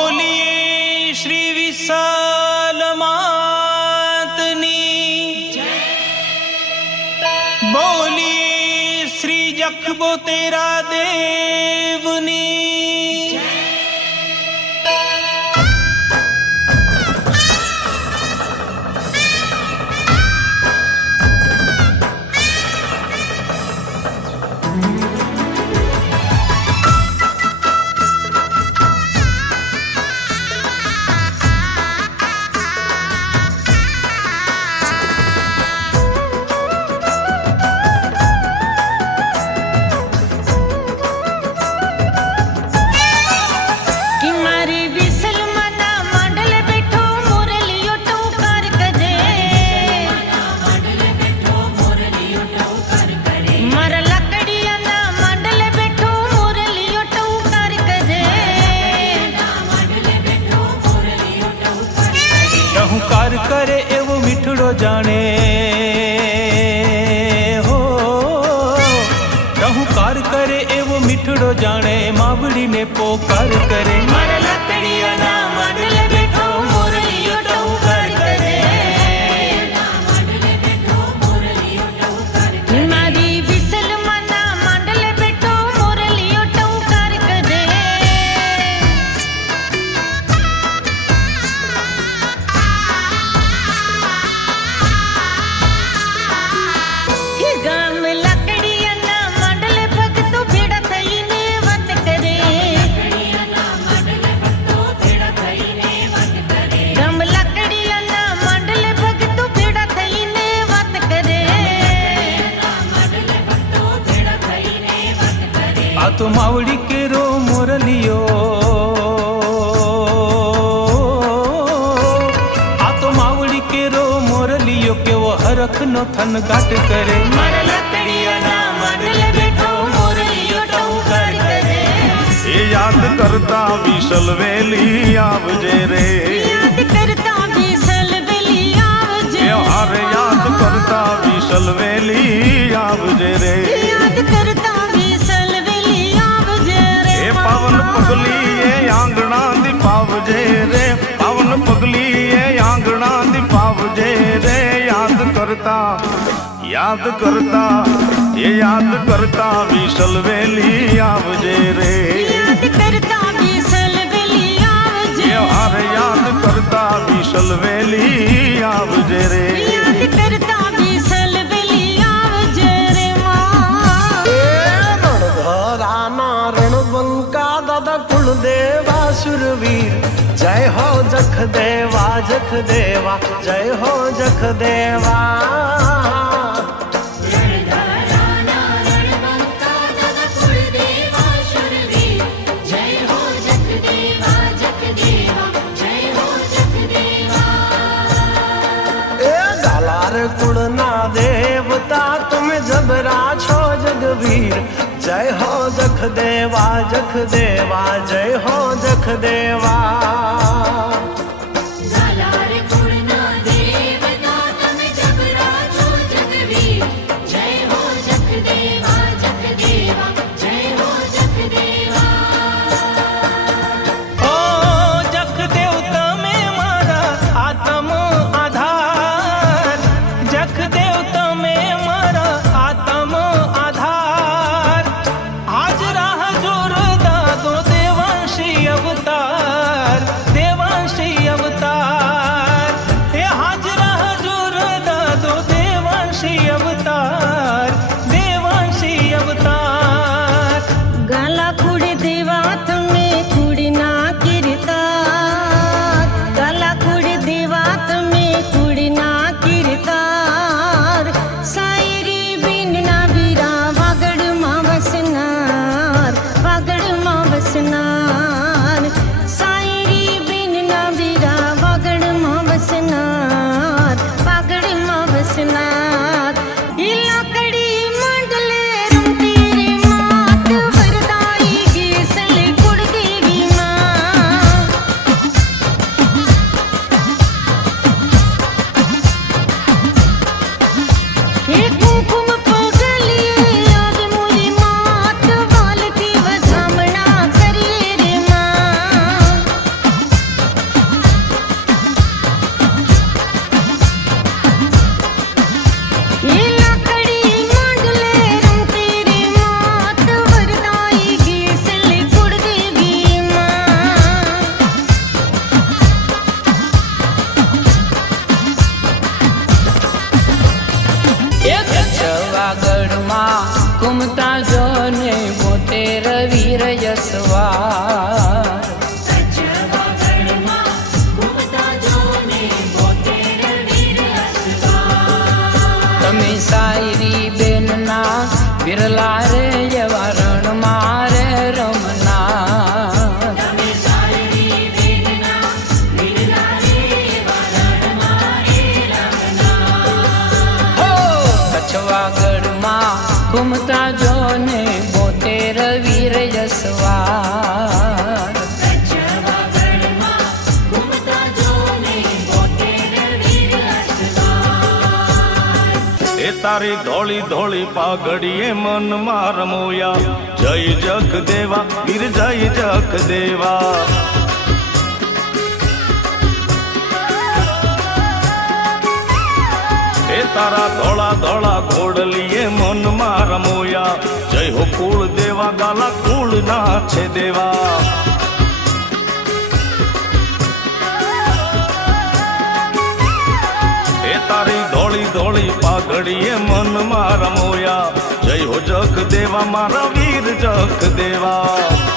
बोलिए श्री विशाल मातनी, बोलिए श्री जखबो तेरा देवनी। टहुकार करे एवो मीठड़ो जाने हो, टहुकार करे एवो मीठड़ो जाने। मावड़ी ने पोकार करे मारा लकड़िया ना मंडल बैठो मोरलियो टहुकार करे। मारी विसल मना मंडल बैठो मोरलियो टहुकार करे। गाम लकड़िया ना मंडल भगतो भेड़ा थईने वत करे। गाम लकड़िया ना मंडल भगतो भेड़ा थईने वत करे। आ तो मावड़ी के रो मोरलियो, आ तो मावड़ी के रो मोरलियो के वो हरख नो थन गाट करे। मारा लकड़िया ना मंडल बैठो मोरलियो टहुकार करे। ये याद करता विशल वेली आवजे रे, याद करता विसल वेली आवजे। ये हर याद करता विशल वेली आवजे रे। याद करता विसल वेली आवजे रे। ये पवन पगली ये आंगना दी पावजे रे, पवन पगली ये आंगना दी पावजे रे। याद करता ये याद करता विशल वेली आवजे रे। याद करता विसल वेली आवजे। ये हर याद करता विशल वेली आवजे रे। याद करता विसल वेली आवजे रे। मां रणधरा ना रणबंका दादा कुलदेवा सुरवीर। जय हो जख देवा जख देवा, जय हो जख देवा। कुड़ना देवता तुम जबरा छो जगवीर। जय हो जख देवा जख देवा, जय हो जख देवा। स्नान सायरी ઘૂમતા જો ને 72 વીર યશવાર તમે સાયરી બેનના વિરલા રે એવા રણ મારે રમના કચ્છવાગઢમાં ઘૂમતા જો ને 72 વીર યશવાર એ તારી ધોળી ધોળી પાઘડીએ મનમાં રમોયા જય જખ દેવા વીર જય જખ દેવા એ તારા ધોળા ધોળા ઘોડલીએ મનમાં રમોયા જય હો કુળ દેવા ગાલા કુળ ના છે દેવા એ તારી ધોળી ધોળી પાઘડીએ મનમાં રમોયા જય હો જખ દેવા મારા વીર જખ દેવા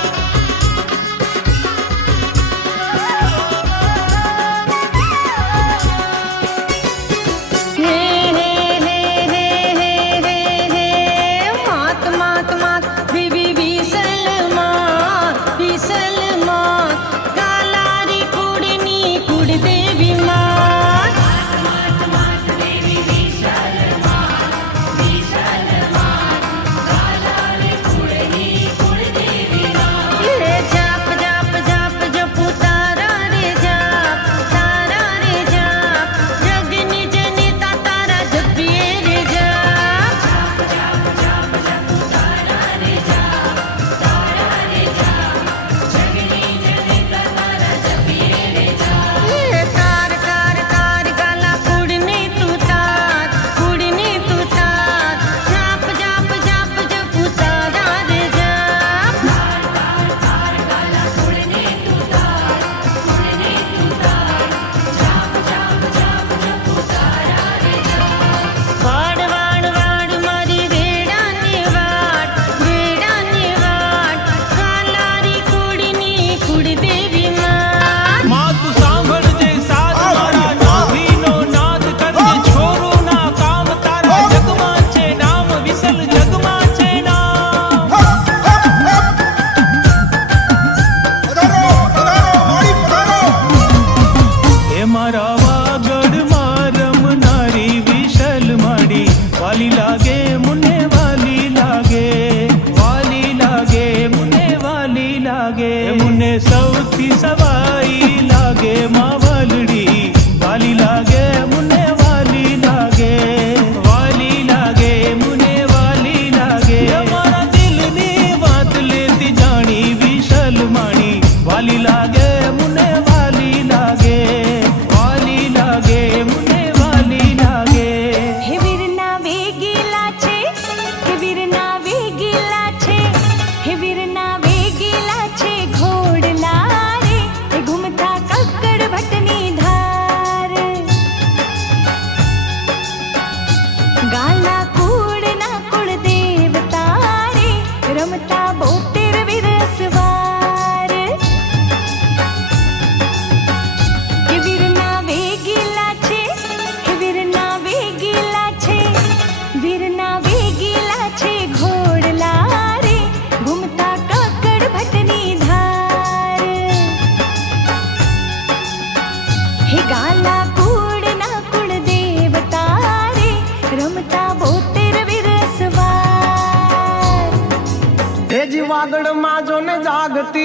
વાગડમાં જો ને જાગતી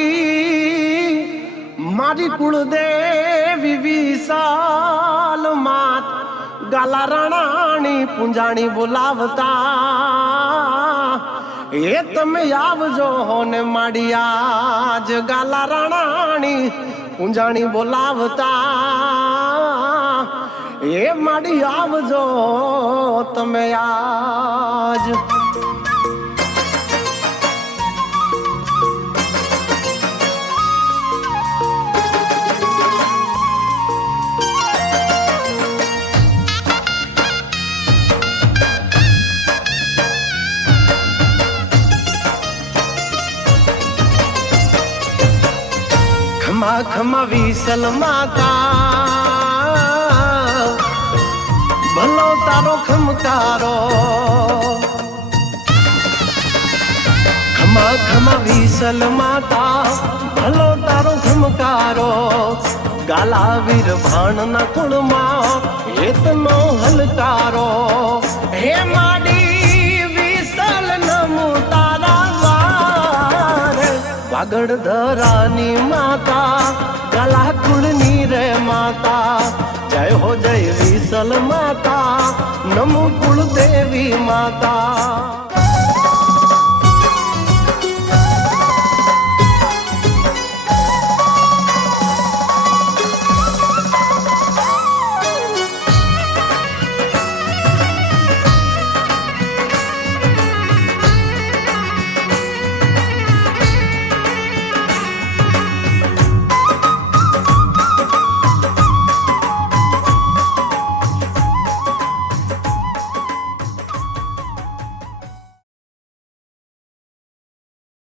મારી કુળદેવી વિશાલ માત ગાલા રાણાની પૂંજાણી બોલાવતા એ તમે આવજો ને માડી આજ ગાલા રાણાની પૂંજાણી બોલાવતા એ માડી આવજો તમે આજ ખમા વિસલ માતા ભલો તારો ખમકારો ખમા ખમા વિસલ માતા ભલો તારો ખમકારો ગાલા વીર ભાણના કુળમાં એતનો હલકારો હે માડી વિસલ નમુ તારા વાર વાગડ ધરાની માતા ગાલા કુળની રે માતા જય હો જય વિસલ માતા નમો કુળ દેવી માતા